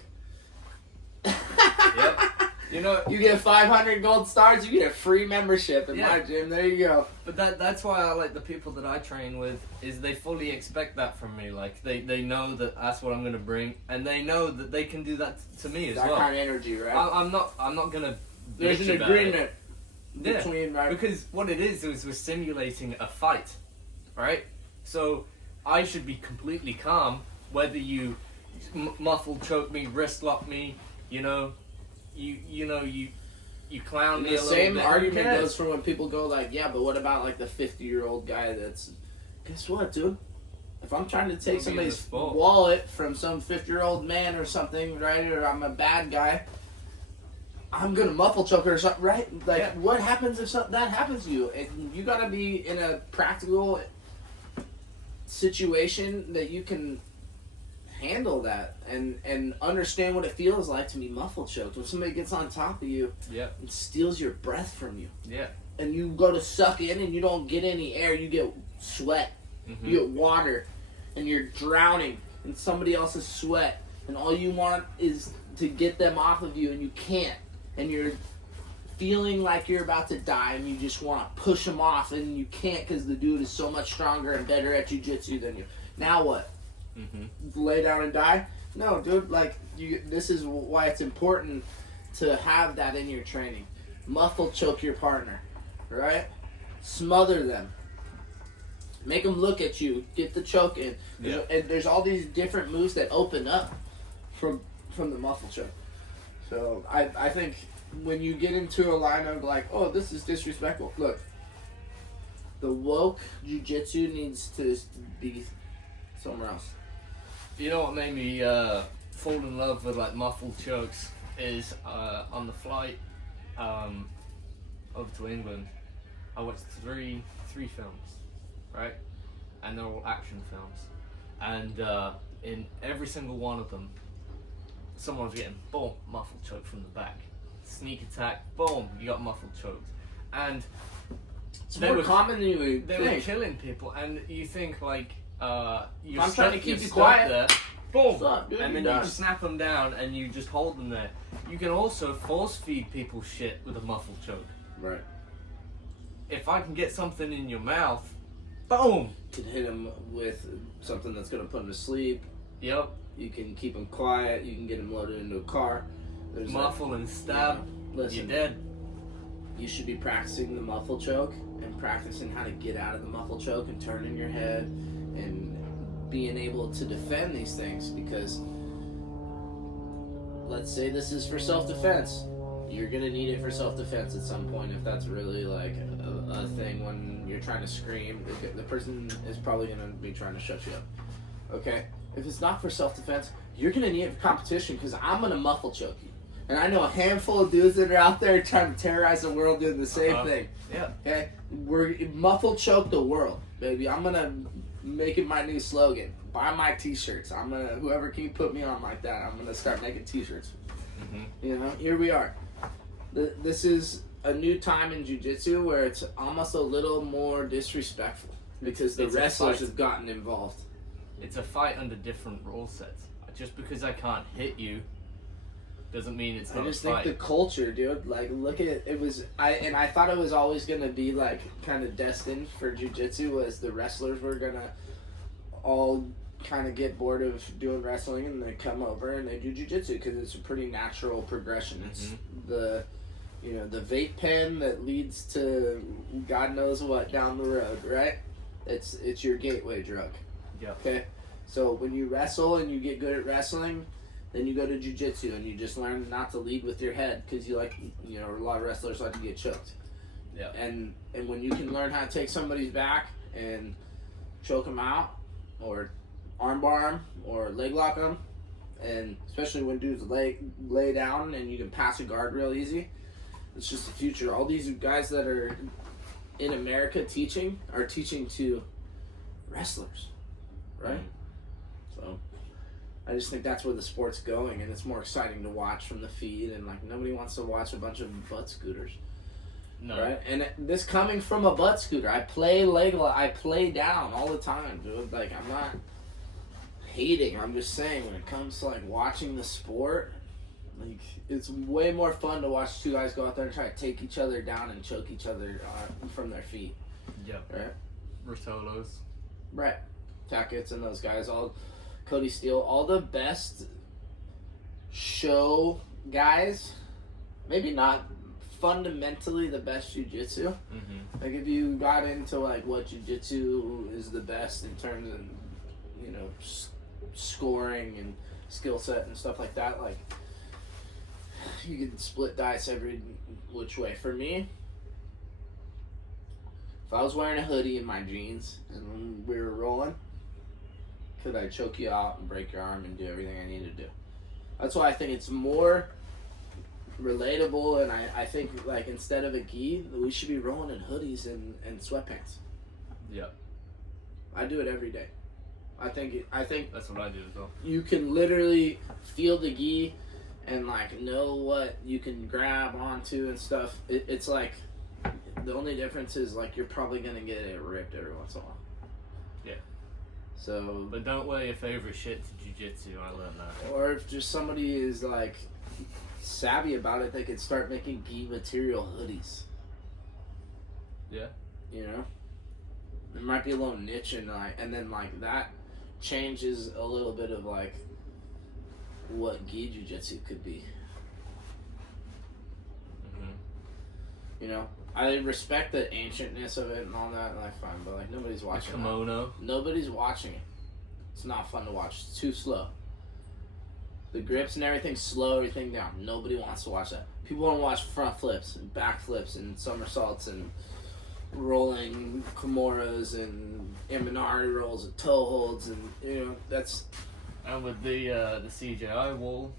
Yep. You get 500 gold stars, you get a free membership in my gym. There you go. But that's why I like the people that I train with, is they fully expect that from me. Like they know that that's what I'm gonna bring, and they know that they can do that to me as well. That kind of energy, right? I'm not gonna. There's an agreement between because what it is we're simulating a fight, right? So I should be completely calm whether you muffle choke me, wrist lock me, you clown me a little bit. The same argument goes for when people go like, yeah, but what about like the 50-year-old guy that's, guess what, dude? If I'm trying to take somebody's wallet from some 50-year-old man or something, right, or I'm a bad guy, I'm gonna muffle choke her or something, right? Like, what happens if that happens to you? And you gotta be in a practical situation that you can handle that and understand what it feels like to be muffle choked when somebody gets on top of you and steals your breath from you. Yeah. And you go to suck in and you don't get any air, you get sweat. Mm-hmm. You get water and you're drowning in somebody else's sweat, and all you want is to get them off of you, and you can't, and you're feeling like you're about to die, and you just want to push them off, and you can't because the dude is so much stronger and better at jiu-jitsu than you. Now what? Mm-hmm. Lay down and die? No, dude. Like, this is why it's important to have that in your training. Muffle choke your partner, right? Smother them. Make them look at you. Get the choke in. Yeah. And there's all these different moves that open up from the muffle choke. So I think when you get into a line of like, oh, this is disrespectful. Look, the woke jiu-jitsu needs to be somewhere else. You know what made me fall in love with like muffled chokes is on the flight over to England, I watched three films, right? And they're all action films. And in every single one of them, someone's getting, boom, muffled choke from the back. Sneak attack, boom, you got muffled choked. And it's more common than you would think. They were killing people, and you think like, you're I'm trying to keep you quiet there, boom, dude, and then you snap them down and you just hold them there. You can also force feed people shit with a muffled choke. Right. If I can get something in your mouth, boom! You can hit them with something that's going to put them to sleep. Yep. You can keep them quiet. You can get them loaded into a car. There's muffle and stab. Listen, you're dead. You should be practicing the muffle choke and practicing how to get out of the muffle choke and turning your head and being able to defend these things, because let's say this is for self-defense. You're going to need it for self-defense at some point if that's really like a thing when you're trying to scream. The person is probably going to be trying to shut you up. Okay? If it's not for self-defense, you're going to need it for competition, because I'm going to muffle choke you. And I know a handful of dudes that are out there trying to terrorize the world doing the same thing. Yeah. Okay? We're muffle choke the world, baby. I'm going to make it my new slogan. Buy my t-shirts. I'm going to, whoever can put me on like that, I'm going to start making t-shirts. Mm-hmm. You know, here we are. This is a new time in jiu-jitsu where it's almost a little more disrespectful because the wrestlers have gotten involved. It's a fight under different rule sets. Just because I can't hit you doesn't mean it's not a fight. I just think the culture, dude, like, look at it. I thought it was always going to be, like, kind of destined for jiu-jitsu, was the wrestlers were going to all kind of get bored of doing wrestling and they come over and they do jiu-jitsu because it's a pretty natural progression. It's the vape pen that leads to God knows what down the road, right? It's your gateway drug. Yeah. Okay? So when you wrestle and you get good at wrestling, then you go to jiu-jitsu and you just learn not to lead with your head, because a lot of wrestlers like to get choked. Yeah. And when you can learn how to take somebody's back and choke them out, or armbar them, or leg lock them, and especially when dudes lay down and you can pass a guard real easy, it's just the future. All these guys that are in America teaching are teaching to wrestlers, right? So I just think that's where the sport's going, and it's more exciting to watch from the feed, and like nobody wants to watch a bunch of butt scooters. No. Right? And this coming from a butt scooter. I play down all the time, dude. Like, I'm not hating. I'm just saying, when it comes to, like, watching the sport, like, it's way more fun to watch two guys go out there and try to take each other down and choke each other from their feet. Yeah. Right? Rotolos. Right. Tackett's and those guys, Cody Steele, all the best show guys, maybe not fundamentally the best jiu-jitsu. Mm-hmm. Like, if you got into like what jiu-jitsu is the best in terms of, you know, scoring and skill set and stuff like that, like, you can split dice every which way. For me, if I was wearing a hoodie and my jeans and we were rolling, could I choke you out and break your arm and do everything I need to do? That's why I think it's more relatable, and I think, like, instead of a gi, we should be rolling in hoodies and sweatpants. Yeah. I do it every day. I think That's what I do as well. you can literally feel the gi and, like, know what you can grab onto and stuff. It's like, the only difference is, like, you're probably going to get it ripped every once in a while. Yeah. So, But don't wear your favorite shit to jiu-jitsu. I learned that. or if just somebody is, like, savvy about it, they could start making gi material hoodies. Yeah. You know, there might be a little niche in, like, and then, like, that changes a little bit of, like, what gi jiu-jitsu could be. Mm-hmm. You know, I respect the ancientness of it and all that, and like, fine, but like, nobody's watching that. Kimono. Nobody's watching it. It's not fun to watch. It's too slow. The grips and everything, slow everything down. Nobody wants to watch that. People want to watch front flips and back flips and somersaults and rolling kimuras and Imanari rolls and toe holds, and, you know, that's... And with the CJI wall,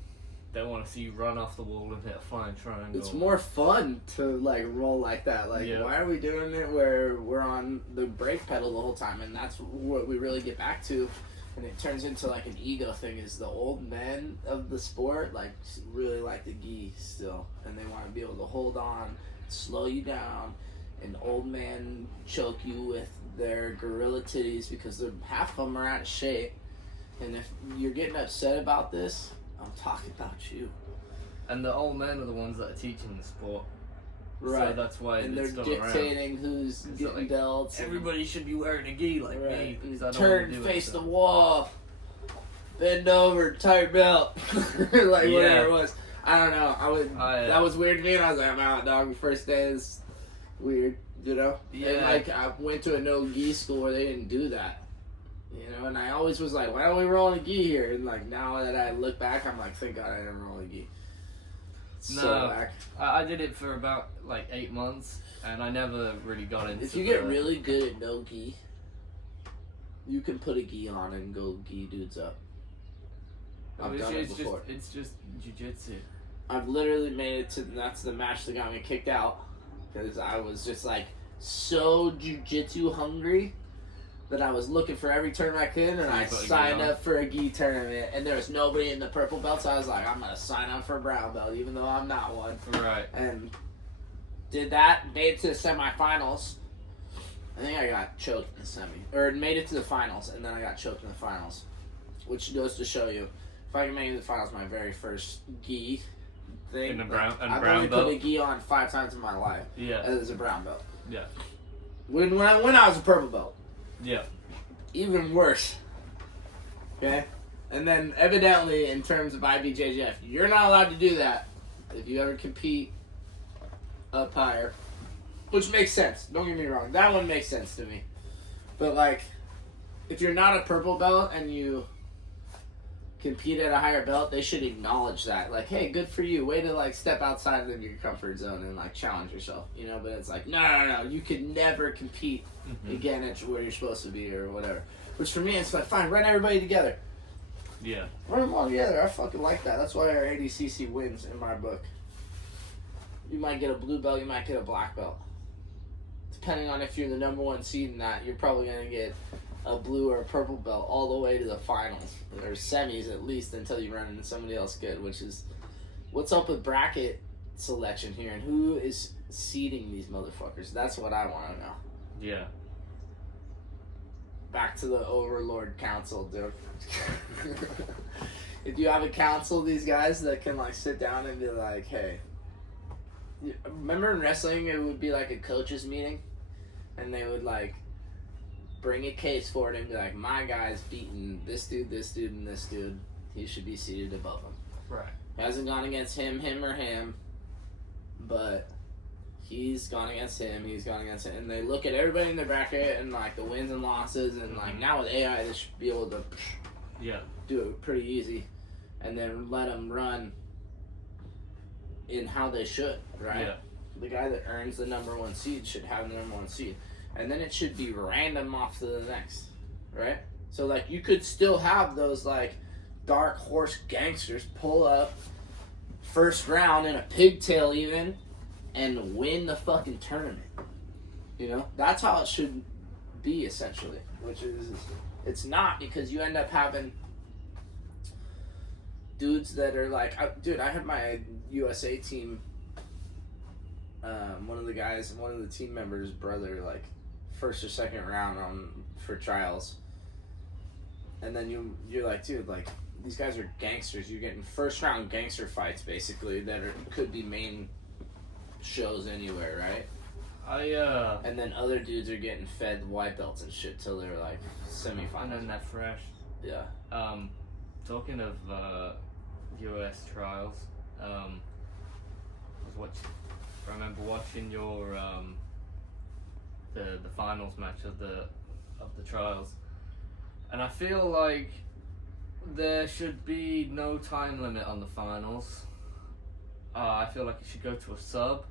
they want to see you run off the wall and hit a flying triangle. It's more fun to, like, roll like that. Like, Yeah. why are we doing it where we're on the brake pedal the whole time? And that's what we really get back to. And it turns into, like, an ego thing, is the old men of the sport, like, really like the gi still. And they want to be able to hold on, slow you down, and old man choke you with their gorilla titties because half of them are out of shape. And if you're getting upset about this, I'm talking about you. And the old men are the ones that are teaching the sport. Right. So that's why And they're it's still dictating who's It's getting like, belts. Everybody should be wearing a gi like me. Right. Because I don't Turn, want to do face it, the so. wall, bend over, tight belt, like whatever it was. I don't know. That was weird to me, and I was like, I'm out, dog. The first day is weird, you know. Yeah. And like, I went to a no gi school where they didn't do that, you know. And I always was like, why don't we roll a gi here? And like, now that I look back, I'm like, thank God I didn't roll a gi. No, whack. I did it for about like 8 months, and I never really got into. If you get really good at no gi, you can put a gi on and go gi dudes up. I've done it before. It's just jiu-jitsu. I've literally made it to, that's the match that got me kicked out, because I was just like so jiu-jitsu hungry that I was looking for every tournament I could, and So you I put a gi signed on? up for a gi tournament, and there was nobody in the purple belt, so I was like, I'm gonna sign up for a brown belt, even though I'm not one. Right. And did that, made it to the semifinals. I think I got choked in the semi, or made it to the finals, and then I got choked in the finals, which goes to show you, if I can make it to the finals, my very first gi thing. In a brown- I've brown only belt? put a gi on 5 times in my life. Yeah. As a brown belt. Yeah. When I was a purple belt, Yeah. even worse. Okay, and then evidently in terms of IBJJF, you're not allowed to do that if you ever compete up higher, which makes sense. Don't get me wrong, that one makes sense to me. But like, if you're not a purple belt and you compete at a higher belt, they should acknowledge that. Like, hey, good for you. Way to like step outside of your comfort zone and like challenge yourself. You know, but it's like, no. You could never compete again at where you're supposed to be or whatever. Which for me, it's like, fine, run everybody together. Yeah. Run them all together. I fucking like that. That's why our ADCC wins in my book. You might get a blue belt, you might get a black belt. Depending on if you're the number 1 seed in that, you're probably going to get a blue or a purple belt all the way to the finals or semis at least until you run into somebody else good. Which is what's up with bracket selection here and who is seeding these motherfuckers. That's what I want to know. Yeah. Back to the Overlord Council, dude. If you have a council, these guys that can like sit down and be like, hey, remember in wrestling it would be like a coaches meeting, and they would like bring a case for it and be like, my guy's beating this dude, and this dude. He should be seated above him. Right. Hasn't gone against him, but he's gone against him, and they look at everybody in their bracket and like the wins and losses, and like now with AI they should be able to do it pretty easy, and then let them run in how they should, right? Yeah. The guy that earns the number one seed should have the number one seed, and then it should be random off to the next, right? So like you could still have those like dark horse gangsters pull up first round in a pigtail even and win the fucking tournament. You know? That's how it should be essentially. Which is it's not, because you end up having dudes that are like I had my USA team one of the team members' brother like first or second round for trials. And then you're like, dude, like these guys are gangsters. You're getting first round gangster fights basically that could be main shows anywhere, right? And then other dudes are getting fed white belts and shit till they're like semifinals. And then they're fresh. Yeah. Talking of US trials, I remember watching your the finals match of the trials, and I feel like there should be no time limit on the finals. I feel like it should go to a sub,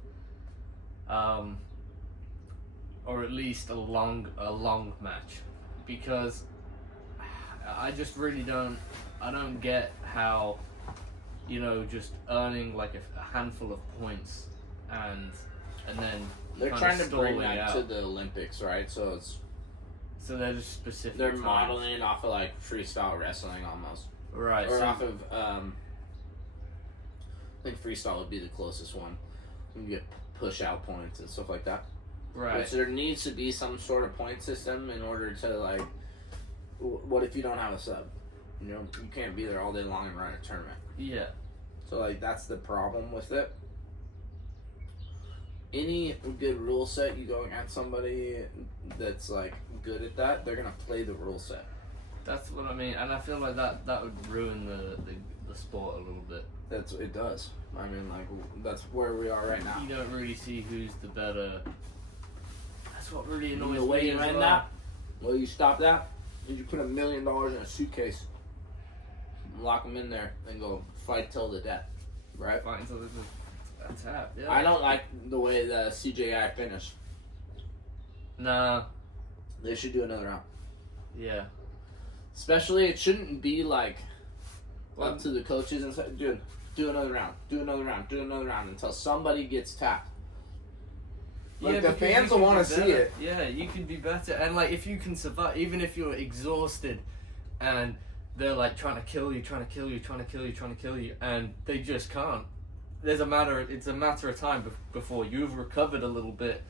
or at least a long match, because I just really don't get how, you know, just earning like a handful of points and then they're trying to bring that to the Olympics, right? So they're just specific. They're modeling it off of like freestyle wrestling almost, right? Or off of I think freestyle would be the closest one. You can get push out points and stuff like that. Right. Which there needs to be some sort of point system in order to like. What if you don't have a sub? You know, you can't be there all day long and run a tournament. Yeah. So like that's the problem with it. Any good rule set, you go against somebody that's like good at that, they're gonna play the rule set. That's what I mean, and I feel like that would ruin the sport a little bit. It does. I mean, like that's where we are right now. You don't really see who's the better. That's what really annoys me. The way you as end well. that, well, you stop that. Did you put $1 million in a suitcase, lock them in there, and go fight till the death, right? Fight until there's a tap. Yeah. I don't like the way the CJI finished. Nah. They should do another round. Yeah. Especially, it shouldn't be like up to the coaches and say, dude, do another round until somebody gets tapped. Like, the fans will want to see it. Yeah, you can be better. And, like, if you can survive, even if you're exhausted and they're, like, trying to kill you, and they just can't. It's a matter of time before you've recovered a little bit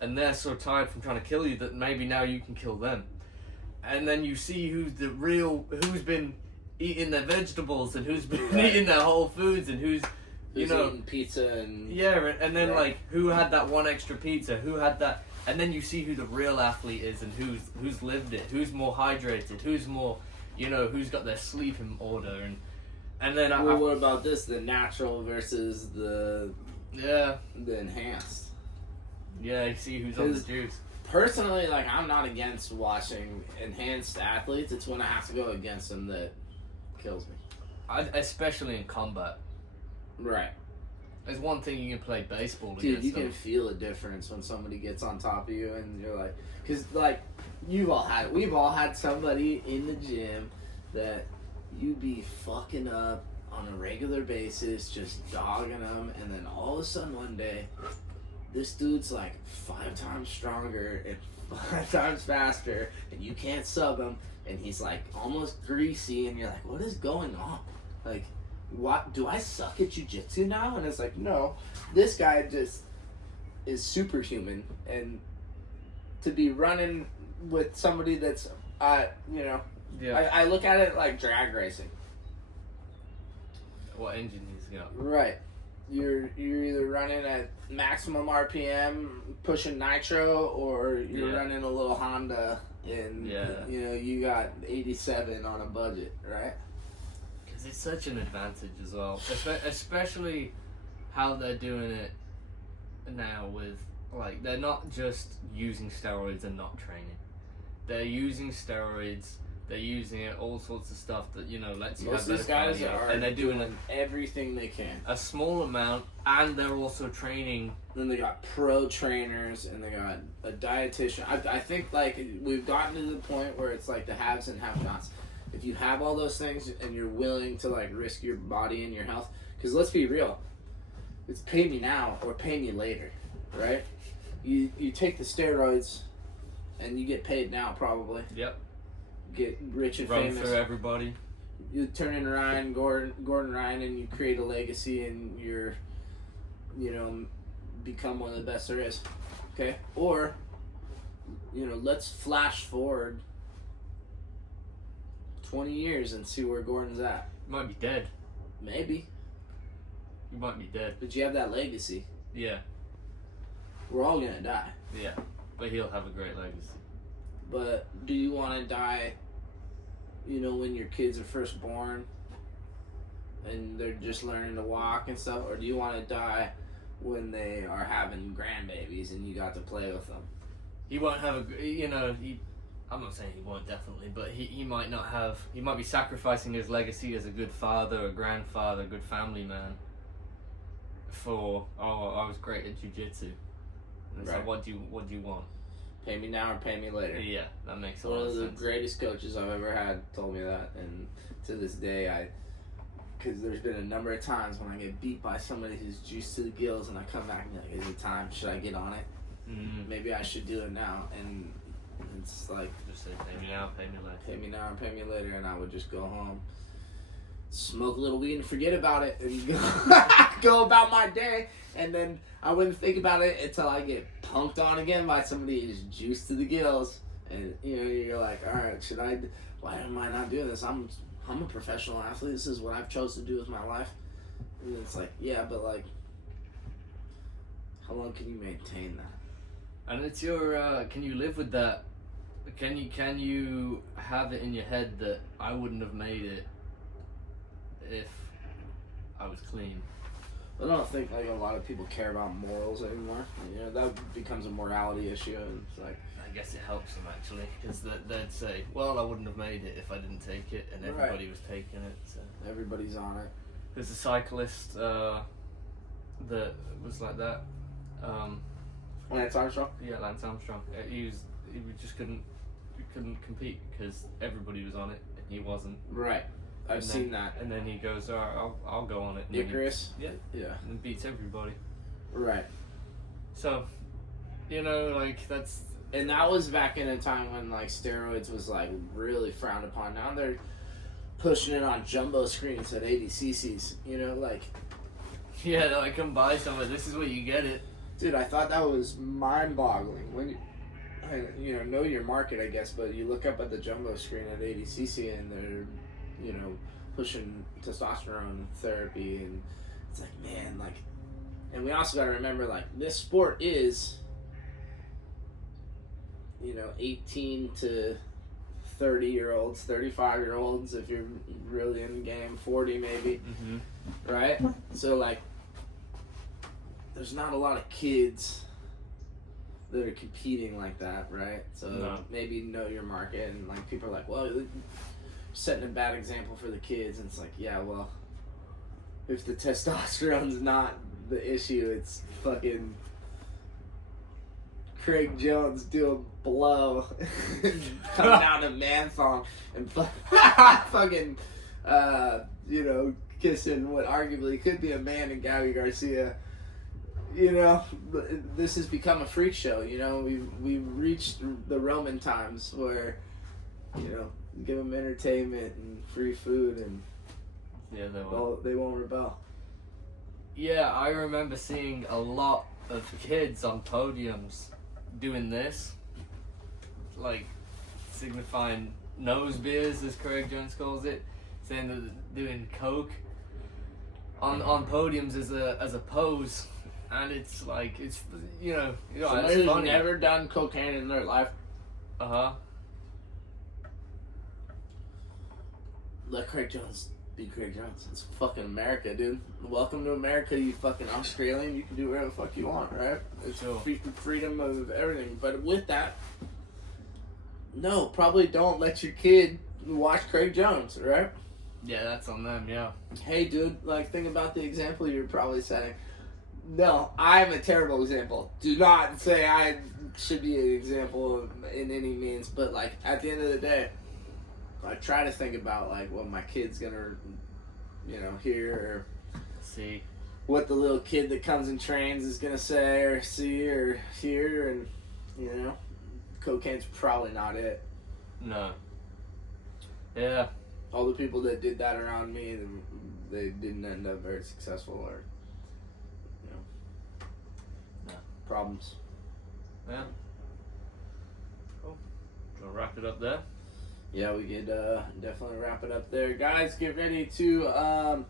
and they're so tired from trying to kill you that maybe now you can kill them. And then you see who's been eating their vegetables and who's been eating their whole foods and who's eating pizza and and then like who had that one extra pizza, who had that, and then you see who the real athlete is and who's lived it, who's more hydrated, who's more, who's got their sleep in order, and then what about this? The natural versus the enhanced. Yeah, you see who's on the juice. Personally, like I'm not against watching enhanced athletes. It's when I have to go against them that kills me. Especially in combat. Right. There's one thing you can play baseball Dude, against you can feel a difference when somebody gets on top of you and you're like, because like we've all had somebody in the gym that you be fucking up on a regular basis, just dogging them, and then all of a sudden one day this dude's like 5 times stronger and 5 times faster, and you can't sub him, and he's like almost greasy, and you're like, what is going on? Like, what, do I suck at jiu-jitsu now? And it's like, no, this guy just is superhuman, and to be running with somebody that's, you know, Yeah. I look at it like drag racing. What engine he's got? Right. You're either running at maximum RPM, pushing nitro, or you're Yeah. running a little Honda, and you know you got 87 on a budget, right? Because it's such an advantage as well, especially how they're doing it now with, like, they're not just using steroids and not training. They're using steroids. They're using it, all sorts of stuff that, you know, lets you Most have of these better guys cardio. are And they're doing everything they can. a small amount, and they're also training. Then they got pro trainers, and they got a dietitian. I think, like, we've gotten to the point where it's like the haves and have-nots. If you have all those things and you're willing to, like, risk your body and your health, because let's be real, it's pay me now or pay me later, right? You take the steroids, and you get paid now probably. Yep. Get rich and Run famous. through everybody. You turn in Gordon Ryan, and you create a legacy, and you're, you know, become one of the best there is. Okay? Or, you know, let's flash forward 20 years and see where Gordon's at. You might be dead. Maybe. You might be dead. But you have that legacy. Yeah. We're all gonna die. Yeah. But he'll have a great legacy. But do you want to die, you know, when your kids are first born and they're just learning to walk and stuff? Or do you want to die when they are having grandbabies and you got to play with them? He won't have a, you know, I'm not saying he won't definitely, but he might not have, he might be sacrificing his legacy as a good father, a grandfather, a good family man for, oh, I was great at jiu-jitsu. And it's Right. like, what do you want? Pay me now or pay me later. Yeah, that makes a One lot of of the sense. greatest coaches I've ever had told me that, and to this day, because there's been a number of times when I get beat by somebody who's juiced to the gills, and I come back and be like, is it time? Should I get on it? Mm-hmm. Maybe I should do it now. And it's like, Just say, pay me now, pay me later. pay me now or pay me later, and I would just go home, smoke a little weed and forget about it, and go about my day, and then I wouldn't think about it until I get punked on again by somebody who's juiced to the gills, and you know, you're like, all right, why am I not doing this? I'm a professional athlete. This is what I've chose to do with my life. And it's like, yeah, but like, how long can you maintain that? And it's your, can you live with that? Can you have it in your head that I wouldn't have made it if I was clean? I don't think like a lot of people care about morals anymore. You know, that becomes a morality issue, and it's like, I guess it helps them actually, because they'd say, well, I wouldn't have made it if I didn't take it, and everybody was taking it. So. everybody's on it. There's a cyclist that was like that. Lance Armstrong? Yeah, Lance Armstrong. He just couldn't compete because everybody was on it and he wasn't. Right. I've seen that. And then he goes, all right, I'll go on it. And Icarus? Yeah. Yeah. And beats everybody. Right. So, you know, like, that's... And that was back in a time when, like, steroids was, like, really frowned upon. Now they're pushing it on jumbo screens at 80 cc's, you know, like... Yeah, they're like, come buy some of it. This is where you get it. Dude, I thought that was mind-boggling. When you know your market, I guess, but you look up at the jumbo screen at 80 cc and they're, you know, pushing testosterone therapy, and it's like, man, like, and we also got to remember, like, this sport is, you know, 18 to 30-year-olds, 35-year-olds, if you're really in the game, 40 maybe, Mm-hmm. right? So, like, there's not a lot of kids that are competing like that, right? So No. maybe know your market, and like people are like, well, you're setting a bad example for the kids, and it's like, yeah, well, if the testosterone's not the issue, it's fucking Craig Jones doing blow, coming out of man thong, and fucking, you know, kissing what arguably could be a man in Gabby Garcia. you know, this has become a freak show. You know, we've reached the Roman times where, you know, give them entertainment and free food, and Yeah, they won't rebel. Yeah, I remember seeing a lot of kids on podiums doing this, like signifying nose beers, as Craig Jones calls it, saying that they're doing coke on podiums as a pose, and it's like it's Somebody it's who's funny. never done cocaine in their life, let Craig Jones be Craig Jones. It's fucking America, dude. Welcome to America, you fucking Australian. You can do whatever the fuck you want, right? It's Sure. freedom of everything. But with that, no, probably don't let your kid watch Craig Jones, right? Yeah, that's on them. Yeah. Hey, dude, like, think about the example you're probably setting. No, I'm a terrible example. Do not say I should be an example in any means, but, like, at the end of the day, I try to think about, like, what my kid's gonna, you know, hear, or See. what the little kid that comes and trains is gonna say, or see, or hear, and, you know, cocaine's probably not it. No. Yeah. All the people that did that around me, they didn't end up very successful, or, you know, No. problems. Yeah. Cool. Do you want to wrap it up there? Yeah, we could definitely wrap it up there. Guys, get ready to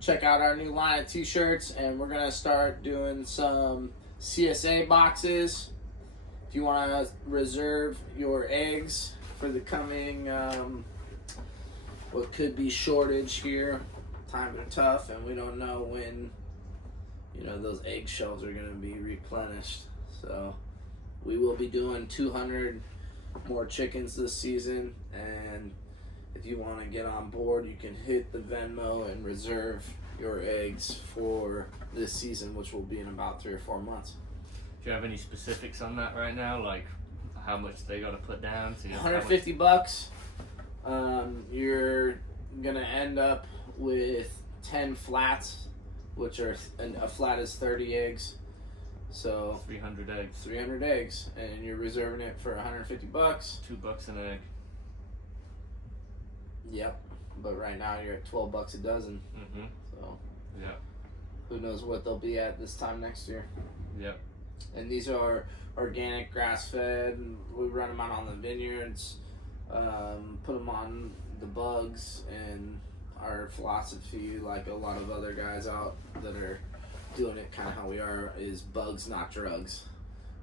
check out our new line of t-shirts, and we're going to start doing some CSA boxes. If you want to reserve your eggs for the coming, what could be shortage here, times are tough, and we don't know when, you know, those egg shells are going to be replenished. So we will be doing 200 more chickens this season, and if you want to get on board, you can hit the Venmo and reserve your eggs for this season, which will be in about 3 or 4 months. Do you have any specifics on that right now, like how much they got to put down? So $150. You're gonna end up with 10 flats, which are a flat is 30 eggs. So 300 eggs. 300 eggs, and you're reserving it for $150. $2 an egg. Yep. But right now you're at $12 a dozen. Mhm. So Yeah. who knows what they'll be at this time next year. Yep. And these are organic, grass-fed. We run them out on the vineyards, put them on the bugs, and our philosophy, like a lot of other guys out that are doing it kind of how we are, is bugs, not drugs.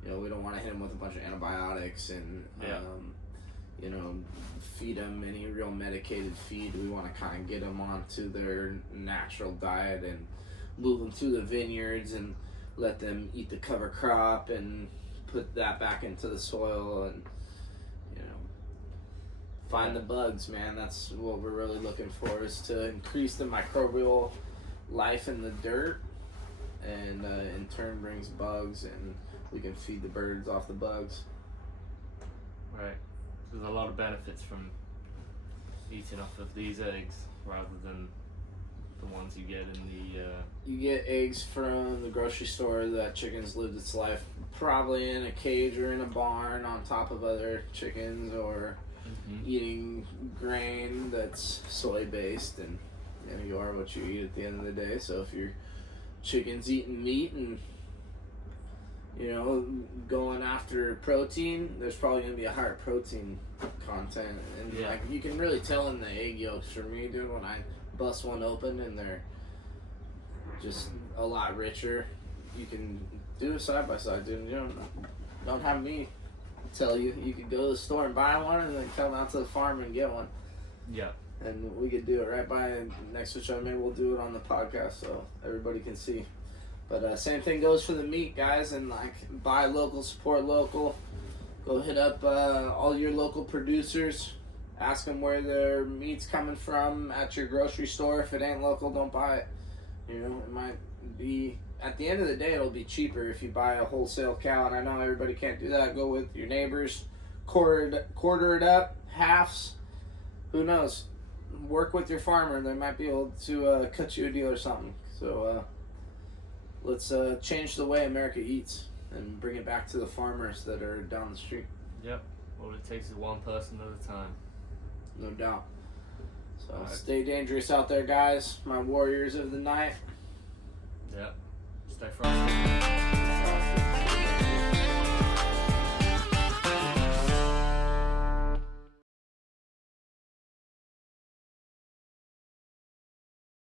You know, we don't want to hit them with a bunch of antibiotics and, you know, feed them any real medicated feed. We want to kind of get them onto their natural diet and move them through the vineyards and let them eat the cover crop and put that back into the soil and, you know, find the bugs, man. That's what we're really looking for, is to increase the microbial life in the dirt, and in turn brings bugs, and we can feed the birds off the bugs. Right. There's a lot of benefits from eating off of these eggs rather than the ones you get in the. You get eggs from the grocery store. That chicken's lived its life probably in a cage or in a barn on top of other chickens, or eating grain that's soy based, and you know, you are what you eat at the end of the day. So if your chicken's eating meat and, you know, going after protein, there's probably gonna be a higher protein content, and like you can really tell in the egg yolks for me, dude, when I bust one open and they're just a lot richer. You can do a side by side, dude. You don't have me tell you. You could go to the store and buy one, and then come out to the farm and get one. Yeah. And we could do it right by next to each other. Maybe we'll do it on the podcast so everybody can see. But same thing goes for the meat, guys. And like, buy local, support local. Go hit up all your local producers. Ask them where their meat's coming from at your grocery store. If it ain't local, don't buy it. You know, it might be, at the end of the day, it'll be cheaper if you buy a wholesale cow. And I know everybody can't do that. Go with your neighbors. Quarter it up. Halves. Who knows? Work with your farmer. They might be able to cut you a deal or something. So, let's change the way America eats and bring it back to the farmers that are down the street. Yep. All it takes is one person at a time. No doubt. So Alright. stay dangerous out there, guys. My warriors of the night. Yep. Stay frosty.